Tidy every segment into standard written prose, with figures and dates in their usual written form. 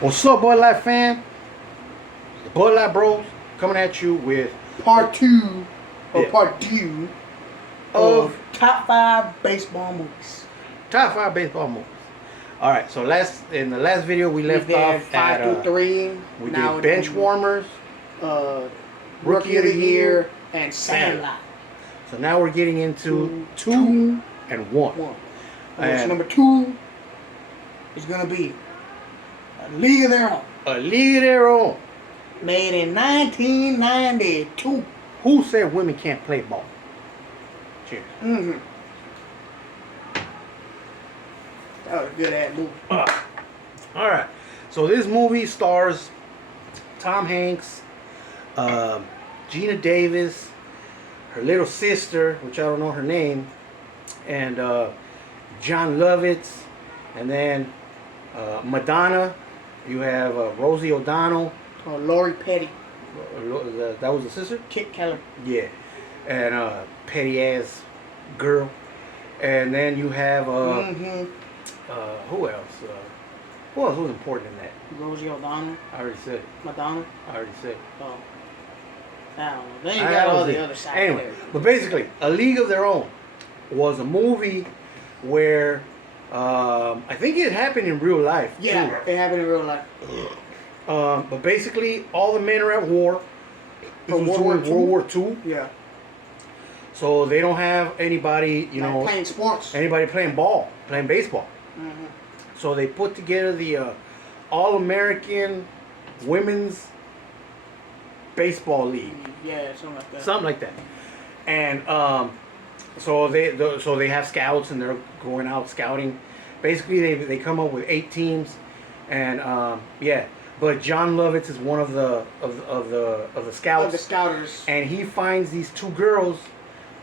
What's up, Bud Light fam? The Bud Light Bros coming at you with part two Yeah. part two of top 5 baseball movies. top 5 baseball movies. All right, so in the last video we left We did off 5 at through 3. we Now did we're bench doing, warmers, Rookie of the Year, and Sandlot. so now we're getting into 2 and 1. So And number 2 is gonna be A League of Their Own, A League of Their Own. made in 1992. Who said women can't play ball? Cheers. Mm-hmm. That was a good ass movie. All right, so this movie stars Tom Hanks, Gina Davis, her little sister, which I don't know her name, and John Lovitz, and then Madonna. You have Rosie O'Donnell. Lori Petty, That was the sister? Kit Keller. Yeah. And petty ass girl. And then you have who else? Who else was important in that? Rosie O'Donnell, I already said it. Madonna. I already said it. Oh, I don't know. Then you got all the other side. Anyway, but basically, A League of Their Own was a movie where I think it happened in real life. Yeah, too. it happened in real life. But basically, all the men are at war. This From was World during War World War II. Yeah. So they don't have anybody, Like playing sports. anybody playing baseball. Mm-hmm. So they put together the All-American Women's Baseball League. Yeah, something like that. Something like that. And so they have scouts and they're going out scouting. Basically, they come up with 8 teams, and yeah. But John Lovitz is one of the scouts. Of the scouters. And he finds these 2 girls,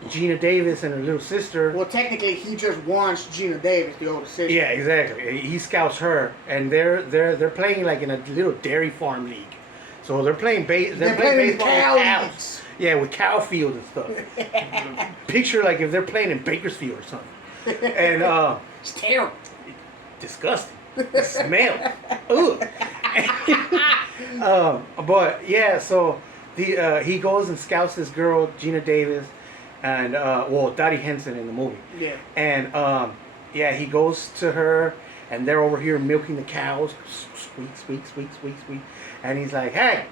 Gina Davis and her little sister. Well, technically, he just wants Gina Davis, the older sister. Yeah, exactly. He scouts her, and they're playing like in a little dairy farm league. So they're playing They're playing playing baseball with cow cows. leagues. Yeah, with cow fields and stuff. Picture like if they're playing in Bakersfield or something. And It's terrible. disgusting. The smell. Ugh. But yeah, so he goes and scouts this girl, Gina Davis, and Dottie Henson in the movie. Yeah. And yeah, he goes to her, and they're over here milking the cows. Squeak. And he's like, "Hey,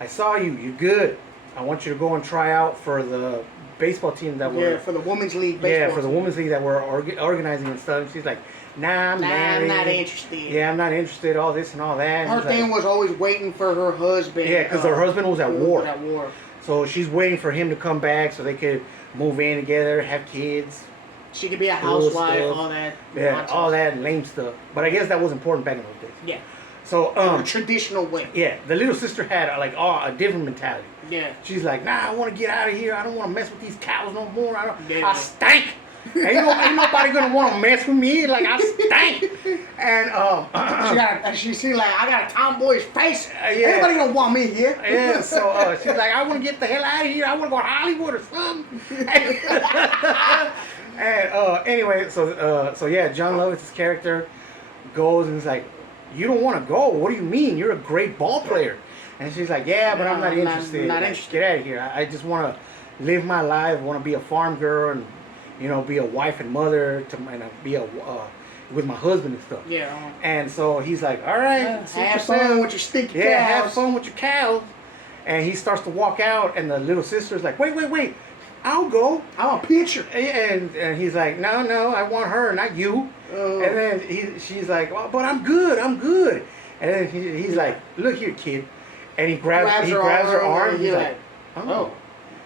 I saw you. You're good. I want you to go and try out for the baseball team that we're for the women's league baseball. yeah, for the women's league that we're organizing and stuff." And she's like, "Nah, I'm married. I'm not interested. Yeah, I'm not interested. All this and all that." And Her he's thing like, was always waiting for her husband. Yeah, because her husband was at war. At war. So she's waiting for him to come back so they could move in together, have kids. She could be a Cool housewife, stuff. all that. Yeah, nonsense. all that lame stuff. But I guess that was important back in those days. Yeah. So The traditional way. yeah, the little sister had like a different mentality. Yeah. She's like, "Nah, I want to get out of here. I don't want to mess with these cows no more. I Yeah. stink. Ain't nobody gonna want to mess with me. Like I stink." And She see like I got a tomboy's face. Yeah. Anybody gonna want me here? yeah, so she's like, "I want to get the hell out of here. I want to go to Hollywood or something." And anyway, so yeah, John Lovitz's character goes and is like, "You don't want to go? What do you mean? You're a great ball player." And she's like, "Yeah, but I'm not interested. not Like, interested. Get out of here. I just want to live my life. I want to be a farm girl and be a wife and mother and be with my husband and stuff." Yeah. And so he's like, "All right, suit Have yourself. fun with your stinky Yeah, cows. have fun with your cows." And he starts to walk out, and the little sister's like, "Wait, I'll go." I'm a pitcher. And he's like, "No, I want her, not you." Oh. And then she's like, "Well, but I'm good. And then he's like, "Look here, kid." And he grabs her arm. And he's like, oh,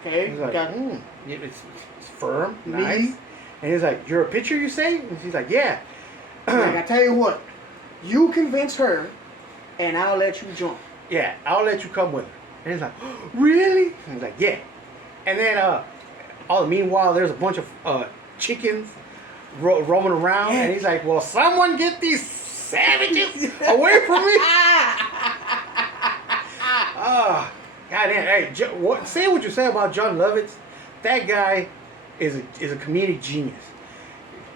okay. He's like, Got- it's firm, Me? nice. And he's like, "You're a pitcher, you say?" And she's like, "Yeah." Like, I tell you what, you convince her, and I'll let you join. "Yeah, I'll let you come with her." And he's like, "Really?" And he's like, "Yeah." And then, meanwhile, there's a bunch of chickens roaming around, and he's like, "Well, someone get these savages away from me!" Oh, goddamn! Hey, say what you say about John Lovitz. That guy is a comedic genius.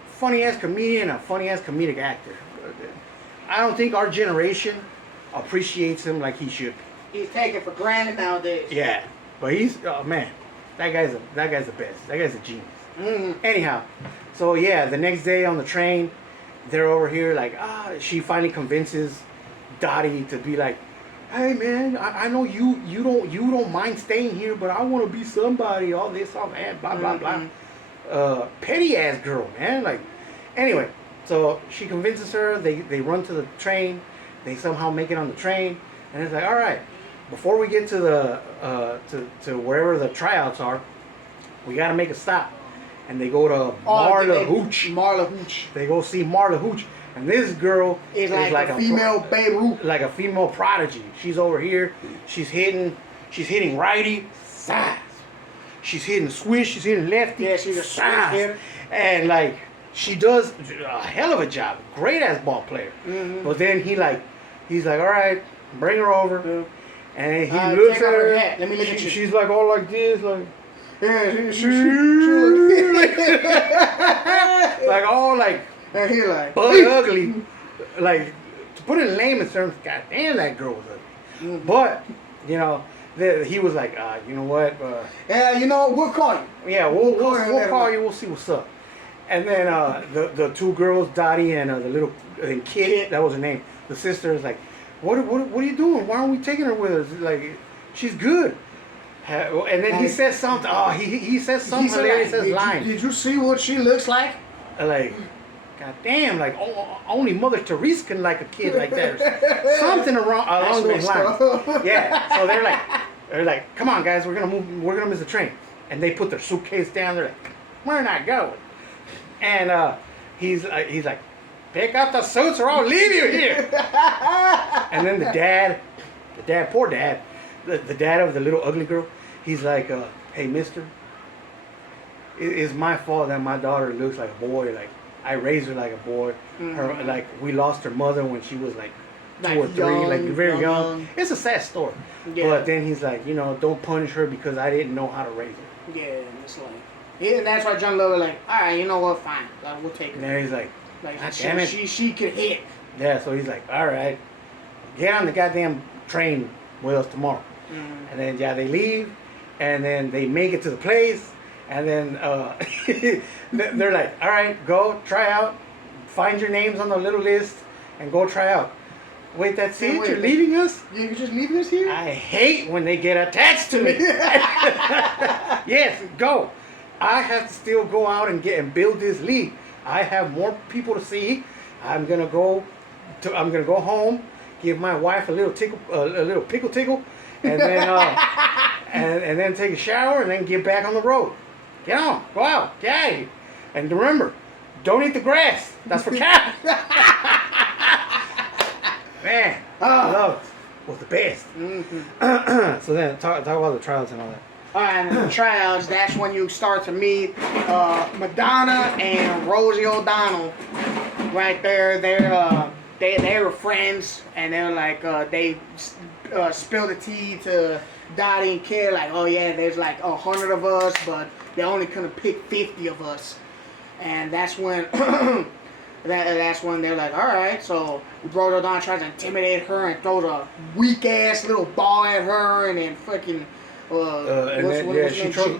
Funny ass comedian, a funny ass comedic actor. I don't think our generation appreciates him like he should. He's taken for granted nowadays. Yeah, but he's oh man, that guy's the best. That guy's a genius. Anyhow, so yeah, the next day on the train, they're over here like she finally convinces Dottie to be like, hey man, I know you don't mind staying here, but I want to be somebody. All this, all that, blah blah blah. Petty ass girl, man. Like, anyway, so she convinces her. They run to the train. They somehow make it on the train, and it's like, all right, before we get to the to wherever the tryouts are, we gotta make a stop. And they go to Marla Hooch. Marla Hooch. They go see Marla Hooch. And this girl is like a female Babe Ruth. Like a female prodigy. She's over here. She's hitting righty. Size. She's hitting swish. She's hitting lefty. Yeah, she's a swish hitter. And like, she does a hell of a job. Great ass ball player. Mm-hmm. But then he's like, all right, bring her over. Mm-hmm. And he looks at her. Hat. Let me look at you. She's like all like this, like. Yeah, like all like and he like bug ugly, like to put it in layman's terms. God damn, that girl was ugly. Mm-hmm. But you know, he was like, you know what? Yeah, you know, we'll call you. Yeah, we'll call you. We'll see what's up. And then the two girls, Dottie and the little Kit, that was her name. The sister is like, what are you doing? Why aren't we taking her with us? Like, she's good. And then he says something. Oh, he says something hilarious line. Did you see what she looks like? Like, god damn, like only Mother Teresa can like a kid like that. Or something along those lines. Yeah. So they're like, come on guys, we're gonna miss the train. And they put their suitcase down. They're like, we're not going. And he's like, pick up the suits or I'll leave you here. And then poor dad, the dad of the little ugly girl. He's like, hey, mister, it's my fault that my daughter looks like a boy. Like, I raised her like a boy. Her, like, we lost her mother when she was like 2 or 3, like very young. It's a sad story. Yeah. But then he's like, you know, don't punish her because I didn't know how to raise her. Yeah, it's like, yeah, that's why John Lover like, all right, you know what, fine, like, we'll take her. And he's like, damn it. She could hit. Yeah, so he's like, all right, get on the goddamn train with us tomorrow. And then they leave. And then they make it to the place, and then they're like, all right, go, try out, find your names on the little list, and go try out. Wait, that's it? You're leaving us? You're just leaving us here? I hate when they get attached to me. Yes, go. I have to still go out and build this league. I have more people to see. I'm gonna go home, give my wife a little pickle, and then and then take a shower and then get back on the road. Get on, go out, get out of here. And remember, don't eat the grass. That's for cows. Man, love was the best. So then talk about the trials and all that. Alright, the tryouts, that's when you start to meet Madonna and Rosie O'Donnell. Right there, they were friends, and they're like, they spilled the tea to Dottie and Kid, like, oh yeah, there's like 100 of us, but they only couldn't pick 50 of us. And that's when that's when they're like, all right, so Rosie O'Donnell tries to intimidate her and throws a weak ass little ball at her, and then fucking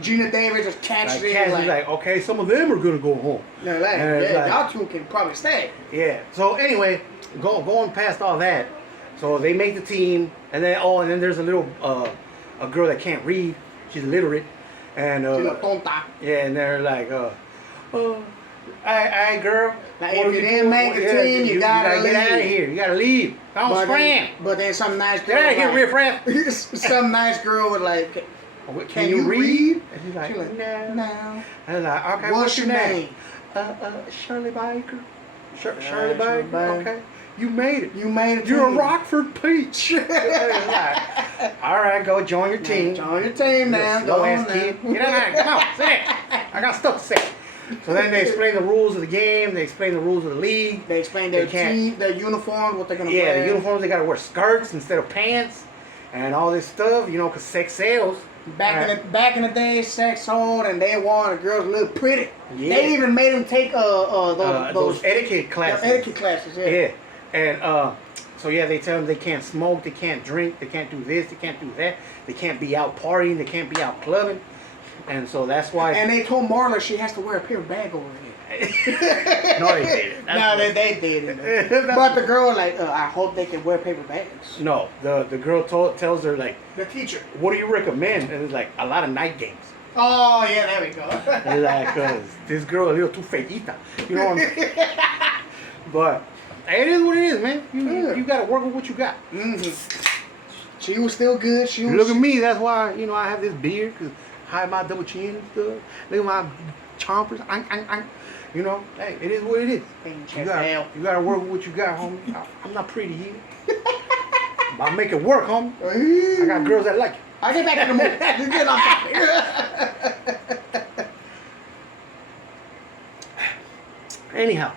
Gina Davis just catches it. Like, okay, some of them are gonna go home. Y'all two can probably stay. Yeah. So anyway, going past all that, so they make the team, and then there's a little a girl that can't read. She's illiterate, and she's a tonta. Yeah, and they're like, Hey girl. Like, if you didn't make the team, you gotta leave. Get out of here. You gotta leave. Don't scram. But then some nice girl. Get out of here, riff-raff. Some nice girl was like, can you read? And she's like, no. And I'm like, okay, what's your name? Shirley Baker. Shirley Baker. Okay. You made it. You're a Rockford peach. All right, go join your team. Join your team now. Slow ass kid. Get out here. Come on, sit down. I got stuff to say. So then they explain the rules of the game. They explain the rules of the league. They explain their team, their uniforms, what they're gonna wear. Yeah, the uniforms. They gotta wear skirts instead of pants, and all this stuff. You know, cause sex sells. Back in the day, sex sold, and they wanted girls to look pretty. Yeah. They even made them take those etiquette classes. Etiquette classes. Yeah. And So yeah, they tell them they can't smoke, they can't drink, they can't do this, they can't do that, they can't be out partying, they can't be out clubbing, and so that's why. And they told Marla she has to wear a paper bag over it. No, they didn't. No, they didn't. But the girl was like, I hope they can wear paper bags. No, the girl tells her like, The teacher. what do you recommend? And it's like a lot of night games. Oh yeah, there we go. And like, this girl a little too feita, you know what I mean? But it is what it is, man. You gotta work with what you got. She was still good. She was. Look at me. That's why I have this beard, cause hide my double chin and stuff. Look at my chompers. You know, hey, it is what it is. You gotta work with what you got, homie. I'm not pretty here. I'll make it work, homie. I got girls that like it. I'll get back in the movie. You get on topic. Anyhow,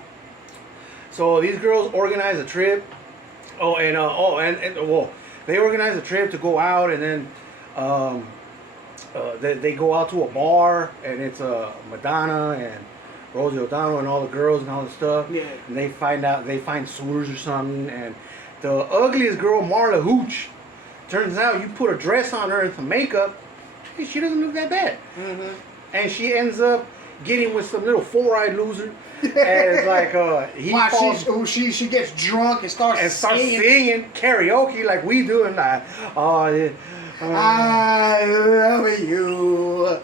so these girls organize a trip. They organize a trip to go out, and then they go out to a bar, and it's Madonna and Rosie O'Donnell and all the girls and all the stuff. Yeah. And they find sewers or something, and the ugliest girl, Marla Hooch, turns out you put a dress on her and some makeup, she doesn't look that bad. Mm-hmm. And she ends up getting with some little four-eyed loser. And it's like she gets drunk and starts singing karaoke like we do, and like, oh yeah, I love you.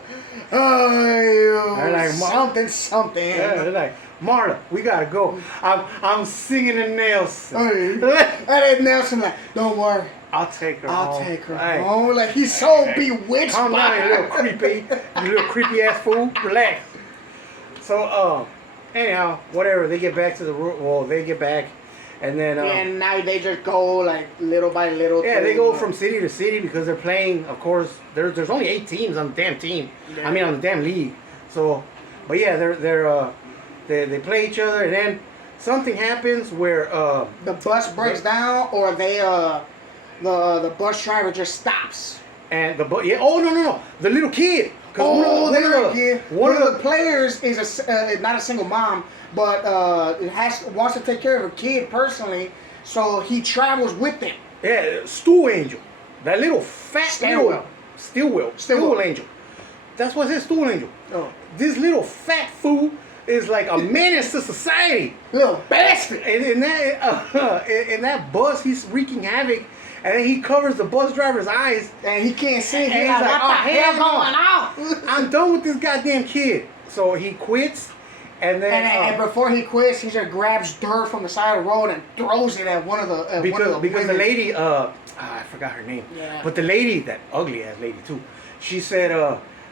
Oh, like, something. Yeah, they're like, Marla, we gotta go. I'm singing to Nelson. And then Nelson like, don't worry. I'll take her Hey. home. Like he's so bewitched. Calm down, you little creepy ass fool. Relax. So anyhow, whatever. They get back to the room. Well, they get back, and then and now they just go like little by little. Yeah, they go from city to city because they're playing. Of course, there's only 8 teams on the damn team. Yeah. I mean, on the damn league. So, but yeah, they play each other, and then something happens where the bus breaks down, or the bus driver just stops. And no, the little kid. One of the players is not a single mom, but wants to take care of a kid personally, so he travels with them. Yeah, Stool Angel, that little fat Stillwell Angel. That's what it says, Stool Angel. Oh. This little fat fool is like a menace to society. Little bastard. And in that bus, he's wreaking havoc. And then he covers the bus driver's eyes. And he can't see. And he's like, what the hell going on? I'm done with this goddamn kid. So he quits. And then and before he quits, he just grabs dirt from the side of the road and throws it at one of the because the lady, I forgot her name. Yeah. But the lady, that ugly ass lady too, she said,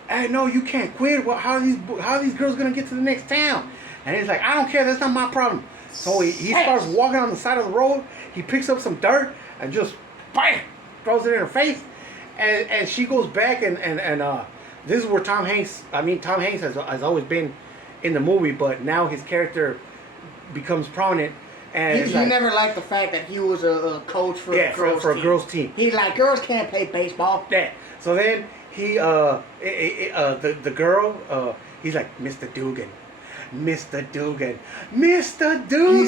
hey, no, you can't quit. Well, how are these girls gonna get to the next town? And he's like, I don't care. That's not my problem. So he starts walking on the side of the road. He picks up some dirt and just bam, throws it in her face, and she goes back and this is where Tom Hanks has always been in the movie, but now his character becomes prominent. And he never liked the fact that he was a coach for a girls team. He's like, girls can't play baseball. Yeah. So then he the girl he's like, Mr. Dugan. He's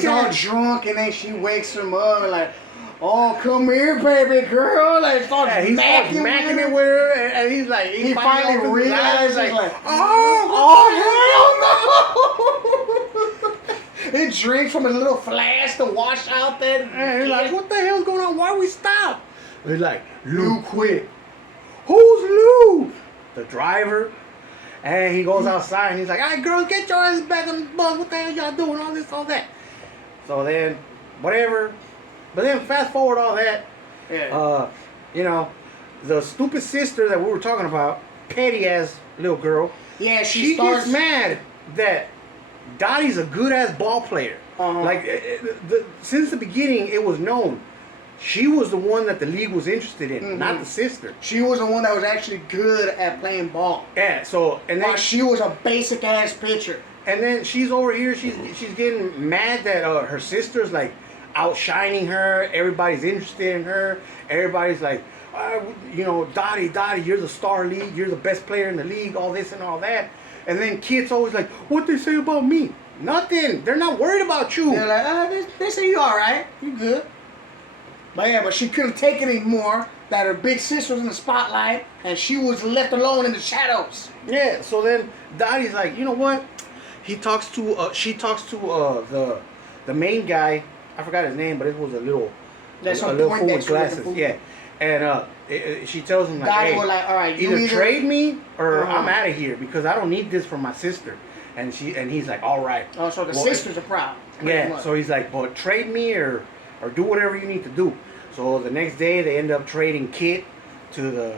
all drunk, and then she wakes him up and like, oh, come here, baby girl. Like, starts macking it with her, and he's like, he finally realizes, like, oh hell no. He drinks from a little flask to wash out that. And he's like, what the hell's going on? Why we stop? He's like, Lou quit. Who's Lou? The driver. And he goes outside and he's like, all right, girls, get your ass back on the bus. What the hell y'all doing? All this, all that. So then, whatever. But then fast forward all that. Yeah. The stupid sister that we were talking about, petty ass little girl. Yeah, she gets mad that Dottie's a good ass ball player. Uh-huh. Like since the beginning, it was known she was the one that the league was interested in, not the sister. She was the one that was actually good at playing ball. Yeah. So and then she was a basic ass pitcher. And then she's over here. She's getting mad that her sister's like outshining her. Everybody's interested in her. Everybody's like, Dottie, you're the star league. You're the best player in the league. All this and all that. And then kids always like, what they say about me? Nothing. They're not worried about you. They're like, they say you all right. You good. But she couldn't take it anymore. That her big sister was in the spotlight, and she was left alone in the shadows. Yeah, so then Dottie's like, you know what? She talks to the main guy. I forgot his name, but it was a little fool with glasses. Yeah, and she tells him like, Dottie hey, was like, all right, either trade me or I'm out of here because I don't need this for my sister. And he's like, all right. Oh, so the sisters are proud. Yeah, much. so he's like, but trade me or do whatever you need to do. So the next day they end up trading Kit to the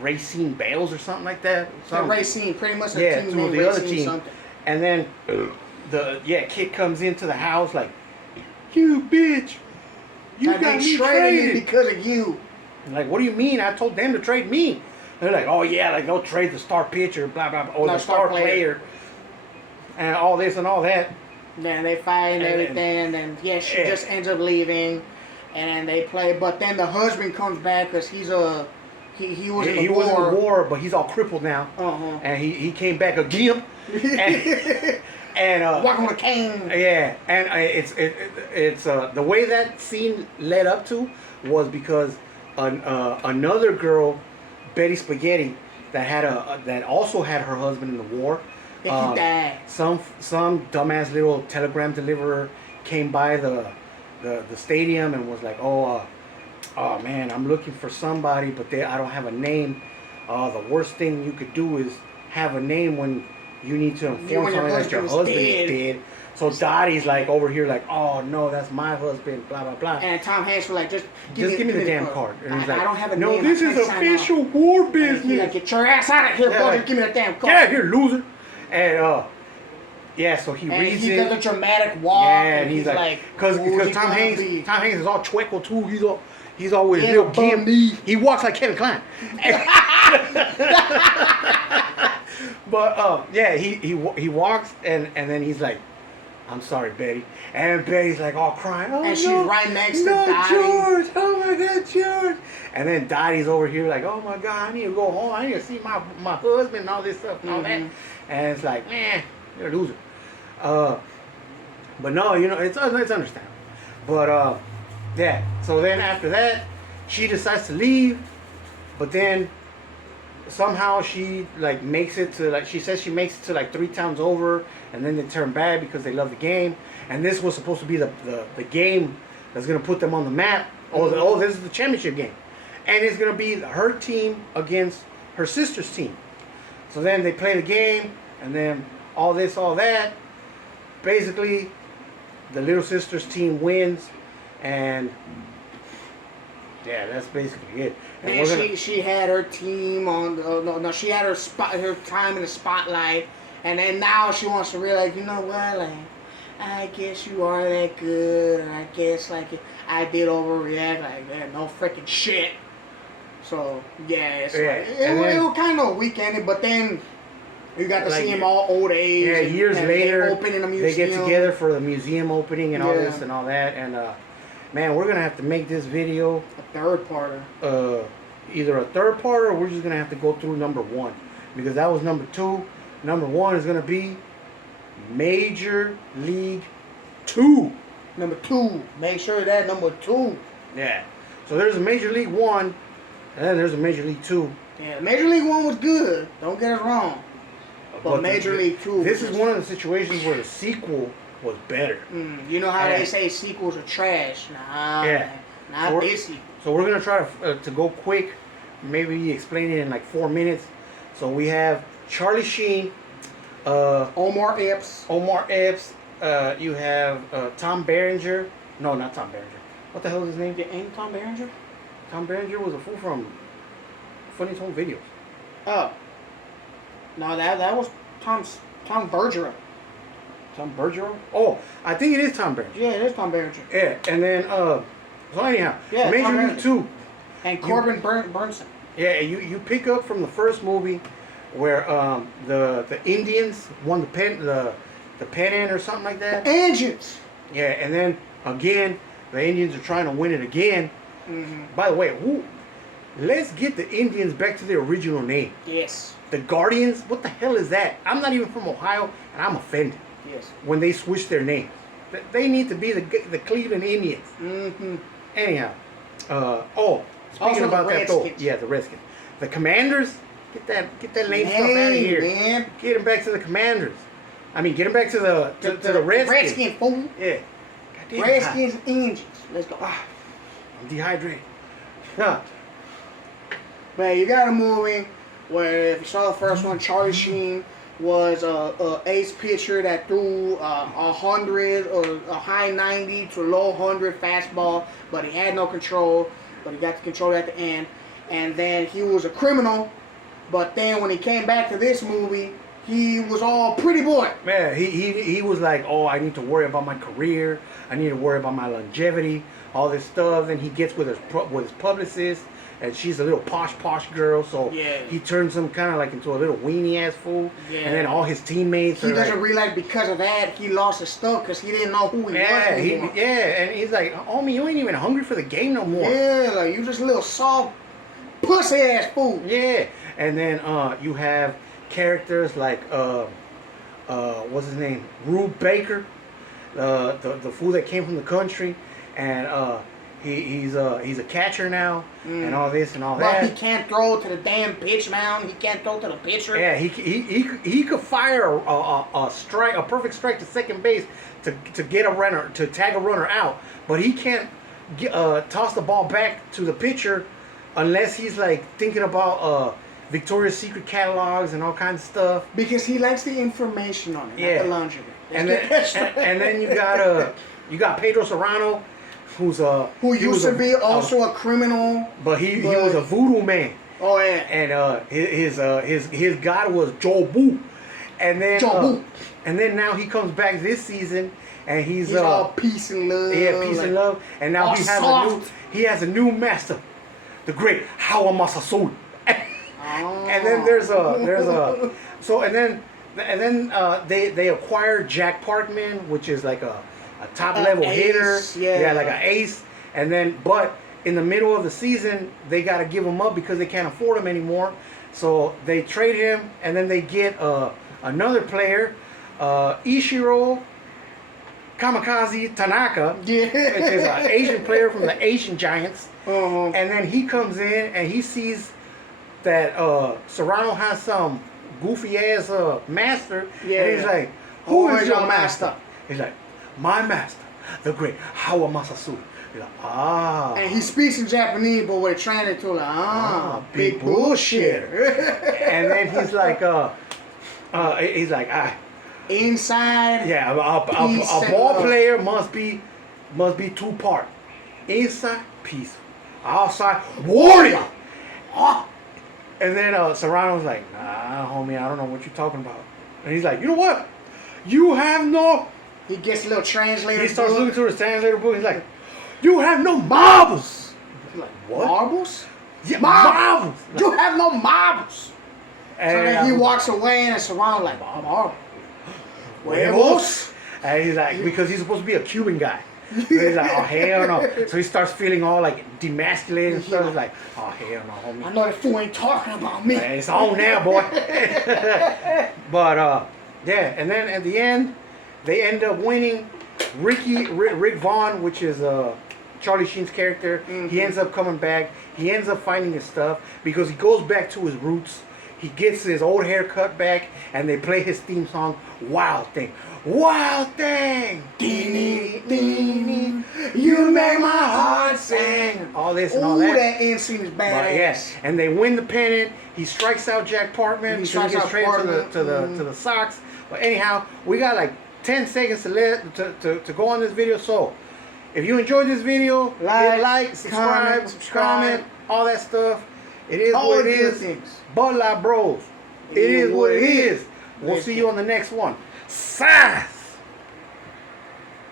Racine Bales or something like that. The Racine, pretty much the team to named the other Racine team. something. And then Kit comes into the house like, you bitch, you I've got been me trading traded. because of you. I'm like, what do you mean? I told them to trade me. They're like, oh yeah, like they'll trade the star pitcher, blah blah blah, or the star player, and all this and all that. Then they fight and everything, and then she just ends up leaving, and then they play. But then the husband comes back because he was in the war, but he's all crippled now, and he came back again, and walking with a cane. Yeah, and it's the way that scene led up to was because another girl, Betty Spaghetti, that also had her husband in the war. He died. Some dumbass little telegram deliverer came by the stadium and was like, oh man, I'm looking for somebody, but I don't have a name. The worst thing you could do is have a name when you need to inform somebody that your husband is dead. So Dottie's like over here like, oh no, that's my husband, blah blah blah. And Tom Hanks was like, just give me the damn card. And he's like, I don't have a no, name. this is official war business. He's like, get your ass out of here, brother. Give me that damn card. Get out of here, loser. And so he reads it. He does a dramatic walk. Yeah, and he's like, because Tom Hanks is all chueco too. He's always real gimp. He walks like Kevin Kline. But he walks and then he's like, I'm sorry, Betty. And Betty's like all crying. Oh, and she's right next to Dottie. George. Oh my God, George. And then Dottie's over here like, oh my God, I need to go home. I need to see my husband and all this stuff and all that. And it's like, man, you're a loser. But no, it's understandable. But yeah. So then after that, she decides to leave, but then somehow she makes it to she says she makes it to 3 towns over, and then they turn bad because they love the game. And this was supposed to be the game that's gonna put them on the map. This is the championship game, and it's gonna be her team against her sister's team. So then they play the game, and then all this, all that. Basically, the little sister's team wins, and yeah, that's basically it. And she had her team on she had her time in the spotlight, and then now she wants to realize, you know what, I guess you are that good, or I guess I did overreact, no freaking shit. So yeah, it was kind of a weak ending, but then you got to see him all old age. Yeah, years later, opening a museum. They get together for the museum opening and all this and all that. And man, we're gonna have to make this video a 3rd-parter. Either a 3rd-parter, or we're just gonna have to go through number 1 because that was number 2. Number 1 is gonna be Major League 2. Number 2. Make sure that number 2. Yeah. So there's a Major League 1, and then there's a Major League 2. Yeah, Major League 1 was good. Don't get us wrong. But Major League 2. This is one of the situations where the sequel was better. You know how they say sequels are trash? Nah. Yeah. Not this sequel. So we're gonna try to go quick. Maybe explain it in 4 minutes. So we have Charlie Sheen. Omar Epps. You have Tom Berenger. No, not Tom Berenger. What the hell is his name? Ain't Tom Berenger? Tom Berenger was a fool from Funny Home Videos. Oh. No, that was Tom Bergeron. Tom Bergeron? Oh, I think it is Tom Berenger. Yeah, it is Tom Berenger. Yeah, and then so anyhow, yeah, Major League 2. And Corbin Burnson. Yeah, you pick up from the first movie where the Indians won the pennant or something like that. The Indians. Yeah, and then again the Indians are trying to win it again. By the way, let's get the Indians back to their original name. Yes. The Guardians. What the hell is that? I'm not even from Ohio, and I'm offended. Yes. When they switch their names, They need to be the Cleveland Indians. Mm-hmm. Anyhow, speaking Also the about that though, Redskins. yeah, the Redskins, the Commanders, get that lame stuff out of here. Man. Get them back to the Commanders. I mean, get them back to the Redskins. Redskin fool. Yeah. Goddamn, Redskins Indians. Let's go. I'm dehydrated. Huh. But you got a movie where, if you saw the first one, Charlie Sheen was a ace pitcher that threw 100 or a high 90 to low 100 fastball, but he had no control. But he got the control at the end, and then he was a criminal. But then when he came back to this movie, he was all pretty boy. Man, he was like, oh, I need to worry about my career. I need to worry about my longevity, all this stuff. Then he gets with his publicist, and she's a little posh girl. So Yeah. he turns him kind of like into a little weenie ass fool. Yeah. And then all his teammates He are doesn't like, realize because of that he lost his stuff because he didn't know who he was anymore. and he's like, homie, you ain't even hungry for the game no more. Yeah, like you just a little soft, pussy ass fool. Yeah. And then you have characters like what's his name, Rube Baker, the fool that came from the country, and he's a catcher now, and all this and all But that. he can't throw to the damn pitch mound. He can't throw to the pitcher. Yeah, he could fire a perfect strike to second base to get a runner, to tag a runner out, but he can't toss the ball back to the pitcher unless he's like thinking about Victoria's Secret catalogs and all kinds of stuff. Because he likes the information on it, Yeah. not the lingerie. And then you got Pedro Serrano, who used to be also a criminal. but he was a voodoo man. Oh yeah. And his god was Joe Boo, and then Joe Boo. and then now he comes back this season, and he's all peace and love. yeah, peace and love, and now all soft. he has a new master, the great Hawa Masasoul. Oh. And then there's a so and then they acquired Jack Parkman, which is like a top level hitter, ace, yeah. like an ace. And then but in the middle of the season they got to give him up because they can't afford him anymore. So they trade him, and then they get another player, Ishiro Kamikaze Tanaka, Yeah. which is an Asian player from the Asian Giants. Uh-huh. And then he comes in and he sees that Serrano has some goofy ass master. Yeah. And he's like, "Who Oh, is your your master?" master. He's like, "My master, the great Hawa Masasu." He's like, "Ah." And he speaks in Japanese, but we're trying to like, big bullshit. And then he's like, Inside. yeah, Peace a and ball love. player must be two-part. Inside, peace. Outside, warrior. Ah. And then Serrano's like, nah, homie, I don't know what you're talking about. And he's like, you know what? You have no... He gets a little translator. He starts book. looking through his translator book. He's like, you have no marbles. He's like, What? Marbles? Yeah, Marbles. marbles. You have no marbles. So then he I'm walks like, away, and Serrano like, marbles. Huevos? And he's like, because he's supposed to be a Cuban guy. So he's like, oh, hell no. So he starts feeling all like demasculated and stuff. He's like, oh, hell no, homie. I know that fool ain't talking about me. Hey, it's on now, boy. But yeah, and then at the end, they end up winning. Rick Vaughn, which is Charlie Sheen's character, he ends up coming back. He ends up finding his stuff because he goes back to his roots. He gets his old haircut back, and they play his theme song, Wild Thing. Wild Thing! Ding, ding, you make my heart sing. All this and all Ooh, that. that end scene is badass. But yes, and they win the pennant. He strikes out Jack Parkman. He So he strikes gets out traded to Parkman. the Sox. But anyhow, we got like 10 seconds to go on this video. So if you enjoyed this video, like, subscribe, comment, all that stuff. It is All what the it good is. things. Bud Light Bros. It is what it is. We'll see you on the next one. Size.